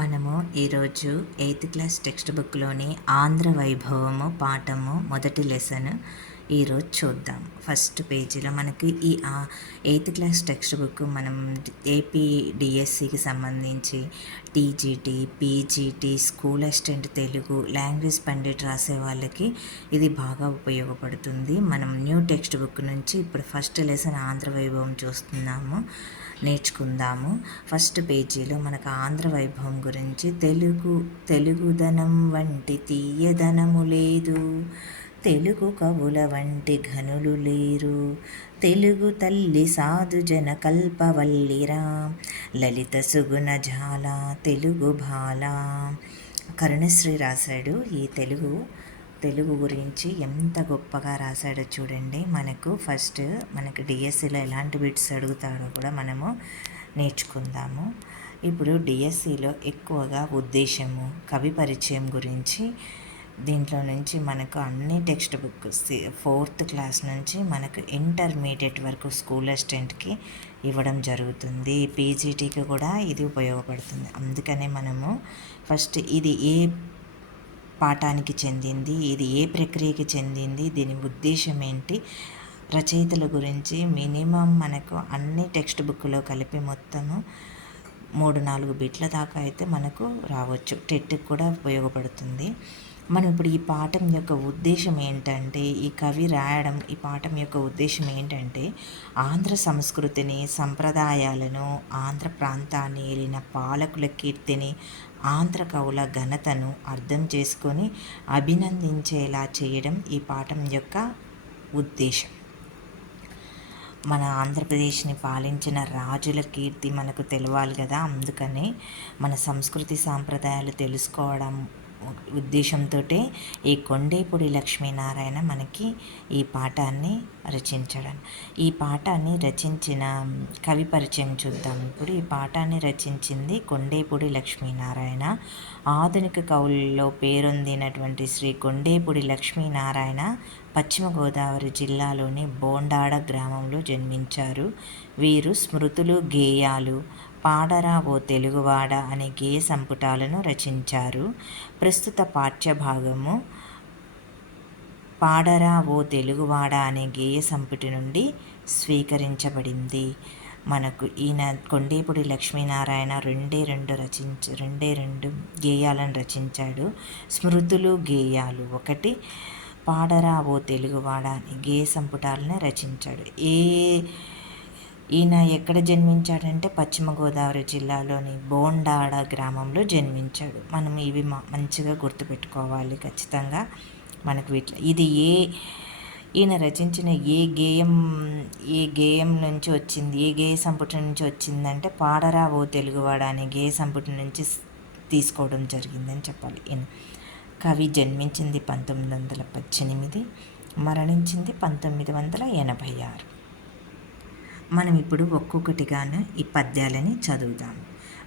మనము ఈరోజు 8th class text బుక్లోని Andhra వైభవము పాఠము మొదటి లెసన్ ఈరోజు చూద్దాం. ఫస్ట్ పేజీలో మనకి ఈ 8th క్లాస్ టెక్స్ట్ బుక్ మనం ఏపీ డిఎస్సికి సంబంధించి TGT, PGT, school assistant Telugu, language Pandit రాసే వాళ్ళకి ఇది బాగా ఉపయోగపడుతుంది. మనం న్యూ టెక్స్ట్ బుక్ నుంచి ఇప్పుడు ఫస్ట్ లెసన్ ఆంధ్ర వైభవం చూస్తున్నాము, నేర్చుకుందాము. ఫస్ట్ పేజీలో మనకు ఆంధ్ర వైభవం గురించి తెలుగుదనం వంటి తీయదనము లేదు, తెలుగు కవుల వంటి ఘనులు లేరు, తెలుగు తల్లి సాధుజన కల్పవల్లిరా, లలిత సుగుణ జాల తెలుగు బాల. కరుణశ్రీ రాశాడు. ఈ తెలుగు గురించి ఎంత గొప్పగా రాశాడో చూడండి. మనకు డిఎస్సిలో ఎలాంటి బిట్స్ అడుగుతాడో కూడా మనము నేర్చుకుందాము. ఇప్పుడు డిఎస్సిలో ఎక్కువగా ఉద్దేశము, కవి పరిచయం గురించి దీంట్లో నుంచి మనకు అన్ని టెక్స్ట్ బుక్ 4th క్లాస్ నుంచి మనకు ఇంటర్మీడియట్ వరకు స్కూల్ అసిస్టెంట్కి ఇవ్వడం జరుగుతుంది. పీజీటీకి కూడా ఇది ఉపయోగపడుతుంది. అందుకనే మనము ఫస్ట్ ఇది ఏ పాఠానికి చెందింది, ఇది ఏ ప్రక్రియకి చెందింది, దీని ఉద్దేశం ఏంటి, రచయితల గురించి మినిమం మనకు అన్ని టెక్స్ట్ బుక్లో కలిపి మొత్తము 3-4 బిట్ల దాకా అయితే మనకు రావచ్చు. టెట్కి కూడా ఉపయోగపడుతుంది. మనం ఇప్పుడు ఈ పాఠం యొక్క ఉద్దేశం ఏంటంటే, ఈ పాఠం యొక్క ఉద్దేశం ఏంటంటే ఆంధ్ర సంస్కృతిని, సంప్రదాయాలను, ఆంధ్ర ప్రాంతాన్ని ఏలిన పాలకుల కీర్తిని, ఆంధ్ర కవుల ఘనతను అర్థం చేసుకొని అభినందించేలా చేయడం ఈ పాఠం యొక్క ఉద్దేశం. మన ఆంధ్రప్రదేశ్ని పాలించిన రాజుల కీర్తి మనకు తెలవాలి కదా. అందుకనే మన సంస్కృతి సాంప్రదాయాలు తెలుసుకోవడం ఉద్దేశంతో ఈ కొండేపూడి లక్ష్మీనారాయణ మనకి ఈ పాఠాన్ని రచించడం. ఈ పాఠాన్ని రచించిన కవి పరిచయం చూద్దాం. ఇప్పుడు ఈ పాఠాన్ని రచించింది కొండేపూడి లక్ష్మీనారాయణ. ఆధునిక కవుల్లో పేరొందినటువంటి శ్రీ కొండేపూడి లక్ష్మీనారాయణ పశ్చిమ గోదావరి జిల్లాలోని బోండాడ గ్రామంలో జన్మించారు. వీరు స్మృతులు, గేయాలు, పాడరా ఓ తెలుగువాడ అనే గేయ సంపుటాలను రచించారు. ప్రస్తుత పాఠ్యభాగము పాడరా ఓ తెలుగువాడ అనే గేయ సంపుటి నుండి స్వీకరించబడింది. మనకు ఈయన కొండేపూడి లక్ష్మీనారాయణ రెండే రెండు గేయాలను రచించాడు. స్మృతులు, గేయాలు ఒకటి, పాడరా ఓ తెలుగువాడ అనే గేయ సంపుటాలను రచించాడు. ఈయన ఎక్కడ జన్మించాడంటే పశ్చిమ గోదావరి జిల్లాలోని బోండాడ గ్రామంలో జన్మించాడు. మనం ఇవి మంచిగా గుర్తుపెట్టుకోవాలి ఖచ్చితంగా. మనకు ఇది ఈయన రచించిన ఏ గేయం నుంచి వచ్చింది, ఏ గేయ సంపుటి నుంచి వచ్చిందంటే పాడరా ఓ తెలుగువాడ అనే గేయ సంపుటి నుంచి తీసుకోవడం జరిగిందని చెప్పాలి. కవి జన్మించింది 1918, మరణించింది 1986. మనం ఇప్పుడు ఒక్కొక్కటిగాను ఈ పద్యాలని చదువుదాం.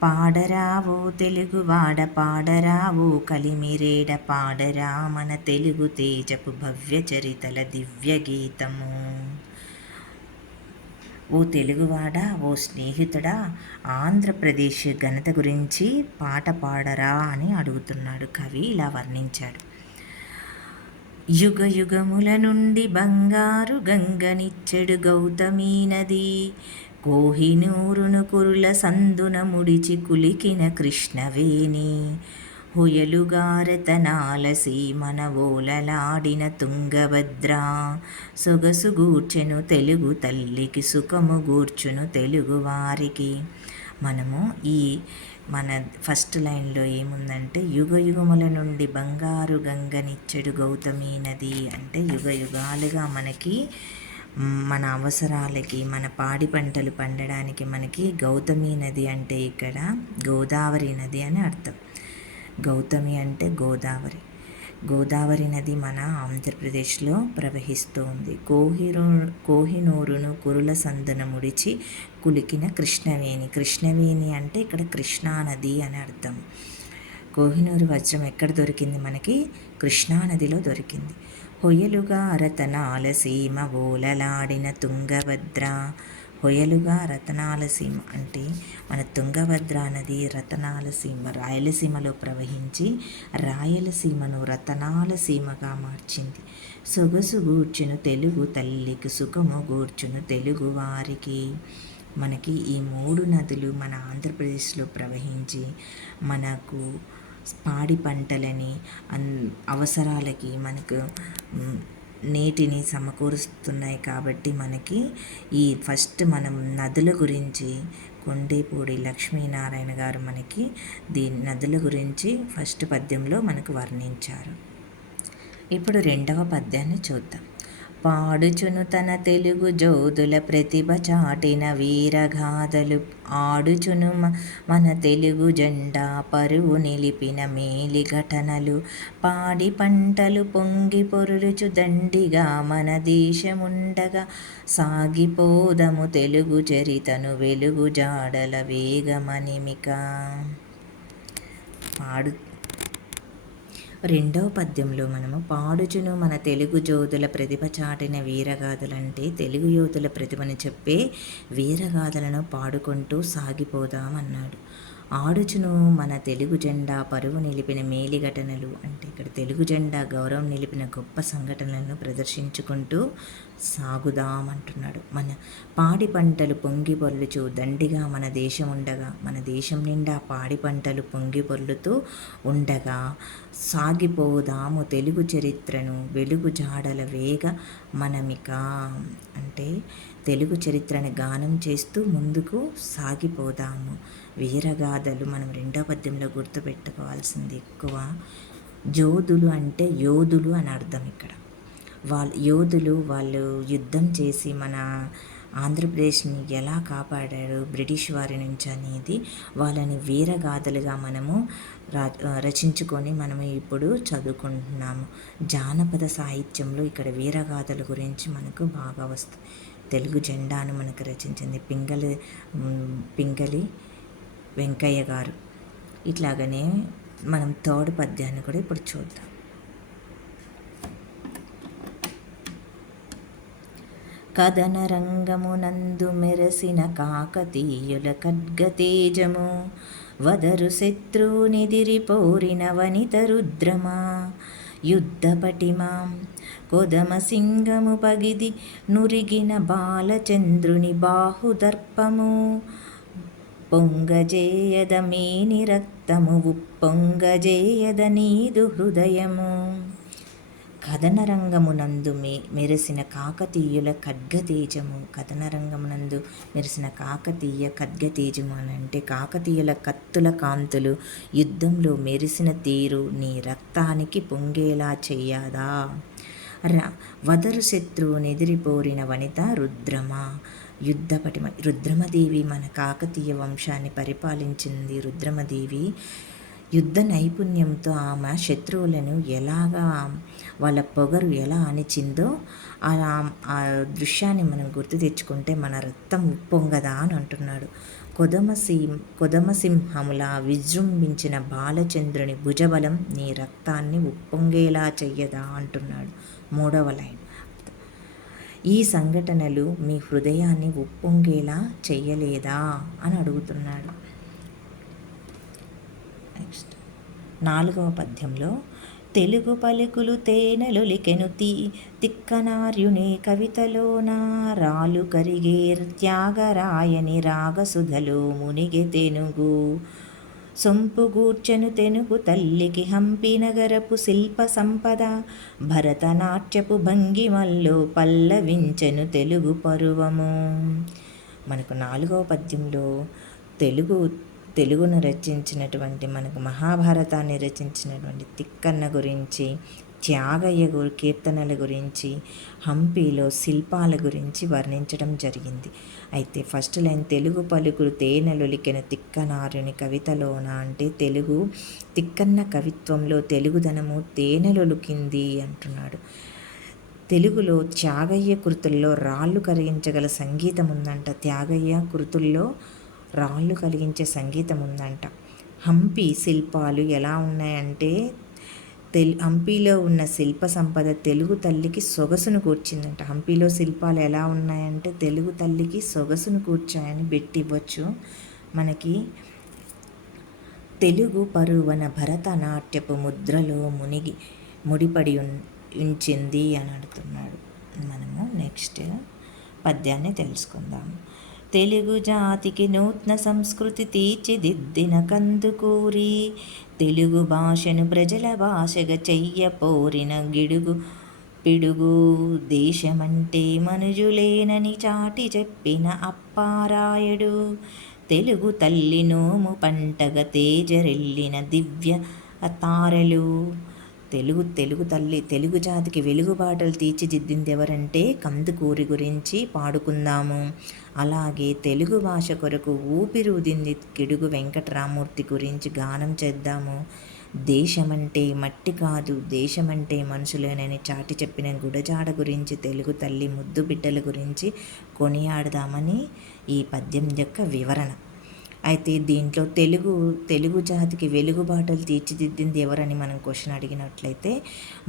పాడరావో తెలుగువాడ పాడరావో కలిమిరేడ, పాడరా మన తెలుగు తేజపు భవ్య చరితల దివ్య గీతము. ఓ తెలుగువాడ, ఓ స్నేహితుడా, ఆంధ్రప్రదేశ్ ఘనత గురించి పాట పాడరా అని అడుగుతున్నాడు కవి. ఇలా వర్ణించాడు. యుగ యుగముల నుండి బంగారు గంగనిచ్చెడు గౌతమీ నది, కోహినూరును కురుల సందున ముడిచి కులికిన కృష్ణవేణి, హొయలుగారతనాల సీమన ఓలలాడిన తుంగభద్ర, సొగసు గూర్చెను తెలుగు తల్లికి, సుఖము గూర్చును తెలుగు వారికి. మనము మన ఫస్ట్ లైన్లో ఏముందంటే, యుగ యుగముల నుండి బంగారు గంగనిచ్చెడు గౌతమీ నది అంటే యుగ యుగాలుగా మనకి మన అవసరాలకి, మన పాడి పంటలు పండడానికి మనకి గౌతమీ నది అంటే ఇక్కడ గోదావరి నది అని అర్థం. గౌతమి అంటే గోదావరి నది మన ఆంధ్రప్రదేశ్లో ప్రవహిస్తూ ఉంది. కోహినూరును కురుల సందున ముడిచి కులికిన కృష్ణవేణి అంటే ఇక్కడ కృష్ణానది అని అర్థం. కోహినూరు వజ్రం ఎక్కడ దొరికింది మనకి? కృష్ణానదిలో దొరికింది. హొయలుగా అరతనాల సీమ ఓలలాడిన తుంగభద్ర, హొయలుగా రతనాల సీమ అంటే మన తుంగభద్ర నది రతనాల సీమ రాయలసీమలో ప్రవహించి రాయలసీమను రతనాల సీమగా మార్చింది. సొగసు గూర్చును తెలుగు తల్లికి సుఖము గూర్చును తెలుగు వారికి. మనకి ఈ 3 నదులు మన ఆంధ్రప్రదేశ్లో ప్రవహించి మనకు పాడి పంటలని అవసరాలకి మనకు నీటిని సమకూరుస్తున్నాయి. కాబట్టి మనకి ఈ ఫస్ట్ మనం నదుల గురించి కొండేపూడి లక్ష్మీనారాయణ గారు మనకి నదుల గురించి ఫస్ట్ పద్యంలో మనకు వర్ణించారు. ఇప్పుడు రెండవ పద్యాన్ని చూద్దాం. పాడుచును తన తెలుగు జోదుల ప్రతిభ చాటిన వీరగాథలు, ఆడుచును మన తెలుగు జెండా పరువు నిలిపిన మేలి ఘటనలు, పాడి పంటలు పొంగి పొరులుచు దండిగా మన దేశముండగా, సాగిపోదము తెలుగు చరితను వెలుగు జాడల వేగమనిమిక. రెండవ పద్యంలో మనము పాడుచును మన తెలుగు యోధుల ప్రతిభ చాటిన వీరగాథలంటే తెలుగు యోధుల ప్రతిభను చెప్పే వీరగాథలను పాడుకుంటూ సాగిపోదామన్నాడు. ఆడుచును మన తెలుగు జెండా పరువు నిలిపిన మేలి ఘటనలు అంటే ఇక్కడ తెలుగు జెండా గౌరవం నిలిపిన గొప్ప సంఘటనలను ప్రదర్శించుకుంటూ సాగుదామంటున్నాడు. మన పాడి పంటలు పొంగి పొర్లుచు దండిగా మన దేశం ఉండగా, మన దేశం నిండా పాడి పంటలు పొంగి పొర్లుతూ ఉండగా, సాగిపోదాము తెలుగు చరిత్రను వెలుగు జాడల వేగ మనమిక అంటే తెలుగు చరిత్రని గానం చేస్తూ ముందుకు సాగిపోదాము. వీరగాథలు మనం రెండో పద్యంలో గుర్తుపెట్టుకోవాల్సింది ఎక్కువ. జోధులు అంటే యోధులు అని అర్థం. ఇక్కడ వాళ్ళు యుద్ధం చేసి మన ఆంధ్రప్రదేశ్ని ఎలా కాపాడారు బ్రిటిష్ వారి నుంచి అనేది వాళ్ళని వీరగాథలుగా మనము రచించుకొని మనము ఇప్పుడు చదువుకుంటున్నాము. జానపద సాహిత్యంలో ఇక్కడ వీరగాథల గురించి మనకు బాగా వస్తుంది. తెలుగు జెండాను మనకు రచించింది పింగళి వెంకయ్య గారు. ఇట్లాగనే మనం థర్డ్ పద్యాన్ని కూడా ఇప్పుడు చూద్దాం. కథన రంగమునందు మెరసిన కాకతీయుల ఖడ్గతేజము, వదరు శత్రువునిదిరిపోరిన వనిత రుద్రమా, యుద్ధ పటిమాం కొదమ సింగము పగిది నురిగిన బాలచంద్రుని బాహుదర్పము, పొంగజేయద మేని రక్తము ఉప్పొంగజేయద నీదు హృదయము. కథనరంగమునందు మెరిసిన కాకతీయుల ఖడ్గతేజము. కథనరంగమునందు మెరిసిన కాకతీయ ఖడ్గతేజము అని అంటే కాకతీయుల కత్తుల కాంతులు యుద్ధంలో మెరిసిన తీరు నీ రక్తానికి పొంగేలా చెయ్యదా. వదరు శత్రువుని ఎదిరిపోరిన వనిత రుద్రమ. యుద్ధపటిమ రుద్రమదేవి మన కాకతీయ వంశాన్ని పరిపాలించింది. రుద్రమదేవి యుద్ధ నైపుణ్యంతో ఆమె శత్రువులను ఎలాగా వాళ్ళ పొగరు ఎలా అణిచిందో ఆ దృశ్యాన్ని మనం గుర్తు తెచ్చుకుంటే మన రక్తం ఉప్పొంగదా అని అంటున్నాడు. కొదమసింహములా విజృంభించిన బాలచంద్రుని భుజబలం నీ రక్తాన్ని ఉప్పొంగేలా చెయ్యదా అంటున్నాడు. 3వ లైన్. ఈ సంఘటనలు మీ హృదయాన్ని ఉప్పొంగేలా చెయ్యలేదా అని అడుగుతున్నాడు. నెక్స్ట్ 4వ పద్యంలో తెలుగు పలుకులు తేనెలొలికెను తిక్కనార్యుని కవితలోన, రాలు కరిగే త్యాగరాయని రాగసుధలో మునిగె తెనుగు, సొంపుగూర్చెను తెనుగు తల్లికి హంపి నగరపు శిల్ప సంపద, భరతనాట్యపు భంగిమల్లో పల్లవించెను తెలుగు పరువము. మనకు 4వ పద్యంలో తెలుగును రచించినటువంటి మనకు మహాభారతాన్ని రచించినటువంటి తిక్కన్న గురించి, త్యాగయ్య కీర్తనల గురించి, హంపీలో శిల్పాల గురించి వర్ణించడం జరిగింది. అయితే ఫస్ట్ లైన్ తెలుగు పలుకులు తేనెలొలికెను తిక్కనార్యుని కవితలోన అంటే తెలుగు తిక్కన్న కవిత్వంలో తెలుగుదనము తేనెలొలికింది అంటున్నాడు. తెలుగులో త్యాగయ్య కృతుల్లో రాళ్ళు కరిగించగల సంగీతం ఉందంట. త్యాగయ్య కృతుల్లో రాళ్ళు కలిగించే సంగీతం ఉందంట. హంపి శిల్పాలు ఎలా ఉన్నాయంటే హంపీలో ఉన్న శిల్ప సంపద తెలుగు తల్లికి సొగసును కూర్చిందంట. హంపీలో శిల్పాలు ఎలా ఉన్నాయంటే తెలుగు తల్లికి సొగసును కూర్చాయని బెట్టివ్వచ్చు మనకి. తెలుగు పరువన భరతనాట్యపు ముద్రలో ముడిపడి ఉంచింది అని అడుగుతున్నాడు. మనము నెక్స్ట్ పద్యాన్ని తెలుసుకుందాం. తెలుగు జాతికి నూతన సంస్కృతి తీర్చిదిద్దిన కందుకూరి, తెలుగు భాషను ప్రజల భాషగా చెయ్యపోరిన గిడుగు పిడుగు, దేశమంటే మనుజులేనని చాటి చెప్పిన అప్పారాయుడు, తెలుగు తల్లి నోము పంటగా తేజరెల్లిన దివ్య తారలు. తెలుగు తల్లి తెలుగు జాతికి వెలుగుబాటలు తీర్చిదిద్దింది ఎవరంటే కందుకూరి గురించి పాడుకుందాము. అలాగే తెలుగు భాష కొరకు ఊపిరుదింది గిడుగు వెంకటరామూర్తి గురించి గానం చేద్దాము. దేశమంటే మట్టి కాదు, దేశమంటే మనుషులేనని చాటి చెప్పిన గుడజాడ గురించి, తెలుగు తల్లి ముద్దు బిడ్డల గురించి కొనియాడదామని ఈ పద్యం యొక్క వివరణ. అయితే దీంట్లో తెలుగు జాతికి వెలుగుబాటలు తీర్చిదిద్దింది ఎవరని మనం క్వశ్చన్ అడిగినట్లయితే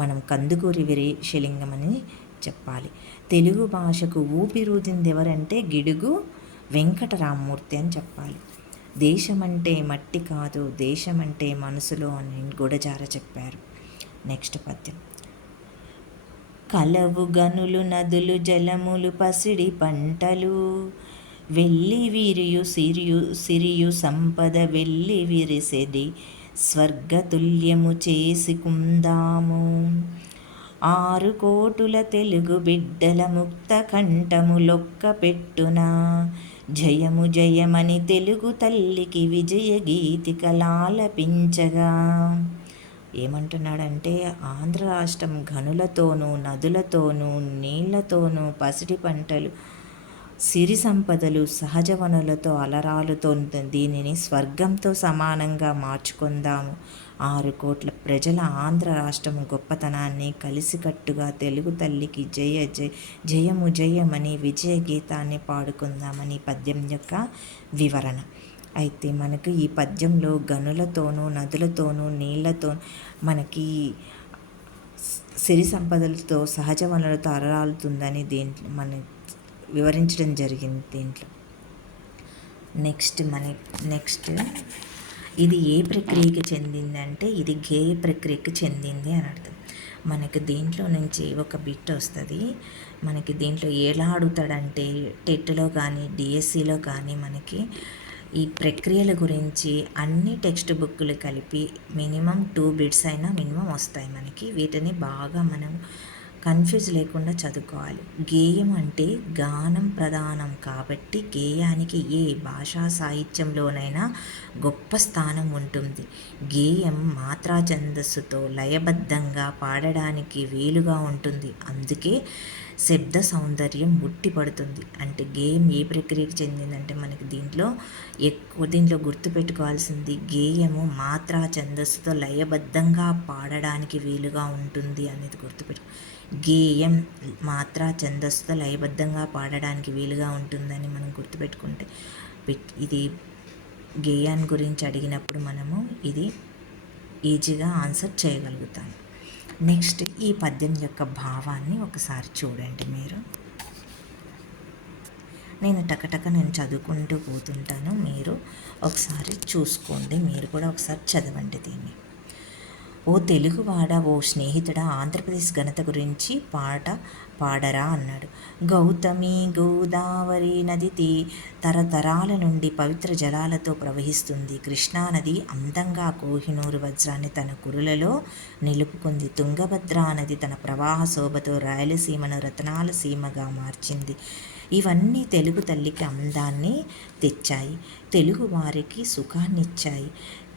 మనం కందుకూరి వీరేశలింగం అని చెప్పాలి. తెలుగు భాషకు ఊపిరుదింది ఎవరంటే గిడుగు వెంకటరామూర్తి అని చెప్పాలి. దేశమంటే మట్టి కాదు, దేశమంటే మనసులో అని గుడజార చెప్పారు. నెక్స్ట్ పద్యం. కలవు గనులు నదులు జలములు పసిడి పంటలు, వెళ్ళి వీరియు సిరియు సంపద వెళ్ళి విరిసెడి, స్వర్గతుల్యము చేసుకుందాము. 6 కోటుల తెలుగు బిడ్డల ముక్త కంఠములొక్క పెట్టున, జయము జయమని తెలుగు తల్లికి విజయ గీతికలాలపించగా. ఏమంటున్నాడంటే ఆంధ్ర రాష్ట్రం గనులతోనూ నదులతోనూ నీళ్లతోనూ పసిడి పంటలు సిరి సంపదలు సహజ వనరులతో అలరాలుతో దీనిని స్వర్గంతో సమానంగా మార్చుకుందాము. 6 కోట్ల ప్రజల ఆంధ్ర రాష్ట్రము గొప్పతనాన్ని కలిసికట్టుగా తెలుగు తల్లికి జయము జయమని విజయ గీతాన్ని పాడుకుందామని పద్యం యొక్క వివరణ. అయితే మనకు ఈ పద్యంలో గనులతోనూ నదులతోనూ నీళ్లతో మనకి సిరి సంపదలతో సహజ వనరులతో అలరాలుతుందని దీంట్లో మన వివరించడం జరిగింది. దీంట్లో నెక్స్ట్ ఇది ఏ ప్రక్రియకి చెందింది అంటే ఇది గేయ ప్రక్రియకి చెందింది అని అర్థం. మనకి దీంట్లో నుంచి ఒక బిట్ వస్తుంది. మనకి దీంట్లో ఎలా అడుగుతాడంటే టెట్లో కానీ డిఎస్సిలో కానీ మనకి ఈ ప్రక్రియల గురించి అన్ని టెక్స్ట్ బుక్లు కలిపి మినిమం 2 బిట్స్ అయినా మినిమం వస్తాయి మనకి. వీటిని బాగా మనం కన్ఫ్యూజ్ లేకుండా చదువుకోవాలి. గేయం అంటే గానం ప్రధానం కాబట్టి గేయానికి ఏ భాషా సాహిత్యంలోనైనా గొప్ప స్థానం ఉంటుంది. గేయం మాత్రా ఛందస్సుతో లయబద్ధంగా పాడడానికి వీలుగా ఉంటుంది. అందుకే శబ్ద సౌందర్యం ఉట్టిపడుతుంది. అంటే గేయం ఏ ప్రక్రియకి చెందిందంటే మనకి దీంట్లో గుర్తుపెట్టుకోవాల్సింది గేయము మాత్రా ఛందస్సుతో లయబద్ధంగా పాడడానికి వీలుగా ఉంటుంది అనేది గేయం మాత్రా ఛందస్సుతో లయబద్ధంగా పాడడానికి వీలుగా ఉంటుందని మనం గుర్తుపెట్టుకుంటే ఇది గేయాన్ని గురించి అడిగినప్పుడు మనము ఇది ఈజీగా ఆన్సర్ చేయగలుగుతాం. నెక్స్ట్ ఈ పద్యం యొక్క భావాన్ని ఒకసారి చూడండి మీరు. నేను నేను చదువుకుంటూ పోతుంటాను, మీరు ఒకసారి చూసుకోండి, మీరు కూడా ఒకసారి చదవండి దీన్ని. ఓ తెలుగువాడ, ఓ స్నేహితుడా, ఆంధ్రప్రదేశ్ ఘనత గురించి పాడరా అన్నాడు. గౌతమి గోదావరి నది తరతరాల నుండి పవిత్ర జలాలతో ప్రవహిస్తుంది. కృష్ణానది అందంగా కోహినూరు వజ్రాన్ని తన కురులలో నిలుపుకుంది. తుంగభద్రా నది తన ప్రవాహ శోభతో రాయలసీమను రతనాల సీమగా మార్చింది. ఇవన్నీ తెలుగు తల్లికి అందాన్ని తెచ్చాయి, తెలుగు వారికి సుఖాన్నిచ్చాయి.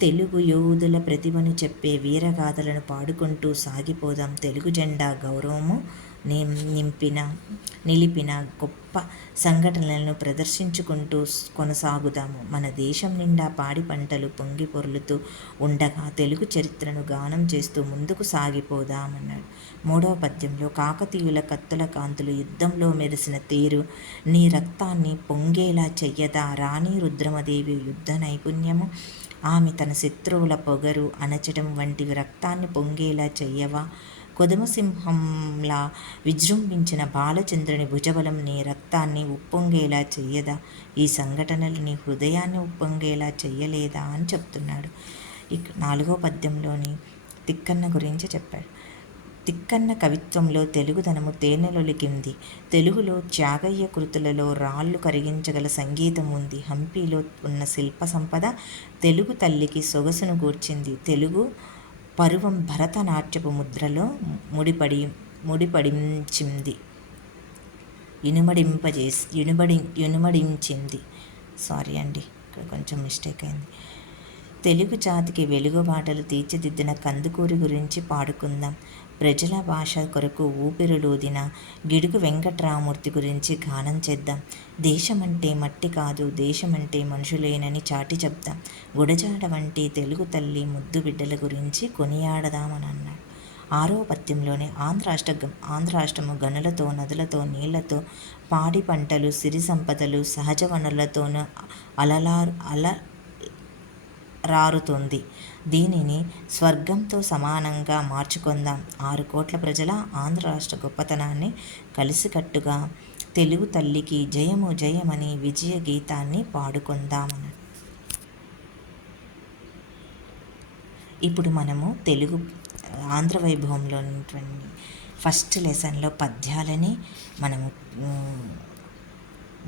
తెలుగు యోధుల ప్రతిభను చెప్పే వీరగాథలను పాడుకుంటూ సాగిపోదాం. తెలుగు జెండా గౌరవము నిలిపిన గొప్ప సంఘటనలను ప్రదర్శించుకుంటూ కొనసాగుదాము. మన దేశం నిండా పాడి పంటలు పొంగి పొర్లుతూ ఉండగా తెలుగు చరిత్రను గానం చేస్తూ ముందుకు సాగిపోదామన్నాడు. 3వ పద్యంలో కాకతీయుల కత్తుల కాంతులు యుద్ధంలో మెరిసిన తీరు నీ రక్తాన్ని పొంగేలా చెయ్యదా, రాణి రుద్రమదేవి యుద్ధ నైపుణ్యము ఆమె తన శత్రువుల పొగరు అణచడం వంటివి రక్తాన్ని పొంగేలా చెయ్యవా? కొదమసింహంలా విజృంభించిన బాలచంద్రుని భుజబలం నీ రక్తాన్ని ఉప్పొంగేలా చెయ్యదా? ఈ సంఘటనలు నీ హృదయాన్ని ఉప్పొంగేలా చెయ్యలేదా అని చెప్తున్నాడు. 4వ పద్యంలోని తిక్కన్న గురించి చెప్పాడు. తిక్కన్న కవిత్వంలో తెలుగుదనము తేనెలొలికింది. తెలుగులో త్యాగయ్య కృతులలో రాళ్ళు కరిగించగల సంగీతం ఉంది. హంపీలో ఉన్న శిల్ప సంపద తెలుగు తల్లికి సొగసును గూర్చింది. తెలుగు పరువం భరతనాట్యపు ముద్రలో ముడిపడించింది ఇనుమడించింది. సారీ అండి, ఇక్కడ కొంచెం మిస్టేక్ అయింది. తెలుగు జాతికి వెలుగుబాటలు తీర్చిదిద్దిన కందుకూరి గురించి పాడుకుందాం. ప్రజల భాష కొరకు ఊపిరులూదిన గిడుగు వెంకట్రామూర్తి గురించి గానం చేద్దాం. దేశమంటే మట్టి కాదు, దేశమంటే మనుషులేనని చాటి చెప్దాం. గుడజాడ వంటి తెలుగు తల్లి ముద్దు బిడ్డల గురించి కొనియాడదామని అన్నాడు. 6వ పద్యంలోనే ఆంధ్ర రాష్ట్రము గనులతో, నదులతో, నీళ్లతో, పాడి పంటలు, సిరి సంపదలు, సహజ వనరులతోనూ రారుతుంది. దీనిని స్వర్గంతో సమానంగా మార్చుకుందాం. 6 కోట్ల ప్రజల ఆంధ్ర రాష్ట్ర గొప్పతనాన్ని కలిసికట్టుగా తెలుగు తల్లికి జయము జయమని విజయ గీతాన్ని పాడుకుందామని. ఇప్పుడు మనము తెలుగు ఆంధ్ర వైభవంలో ఉన్నటువంటి ఫస్ట్ లెసన్లో పద్యాలని మనము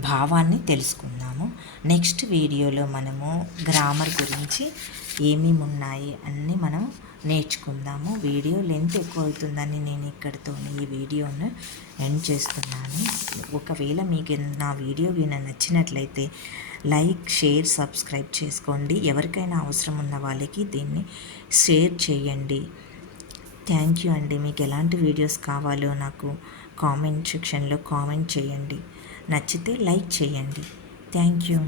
భావాన్ని తెలుసుకుందాము. నెక్స్ట్ వీడియోలో మనము గ్రామర్ గురించి ఏమేమి ఉన్నాయి అన్నీ మనం నేర్చుకుందాము. వీడియో లెంత్ ఎక్కువ అవుతుందని నేను ఇక్కడితో ఈ వీడియోను ఎండ్ చేస్తున్నాను. ఒకవేళ మీకు నా వీడియో నచ్చినట్లయితే లైక్, షేర్, సబ్స్క్రైబ్ చేసుకోండి. ఎవరికైనా అవసరం ఉన్న వాళ్ళకి దీన్ని షేర్ చేయండి. థ్యాంక్ యూ అండి. మీకు ఎలాంటి వీడియోస్ కావాలో నాకు కామెంట్ సెక్షన్లో కామెంట్ చేయండి. నచ్చితే లైక్ చేయండి. Thank you.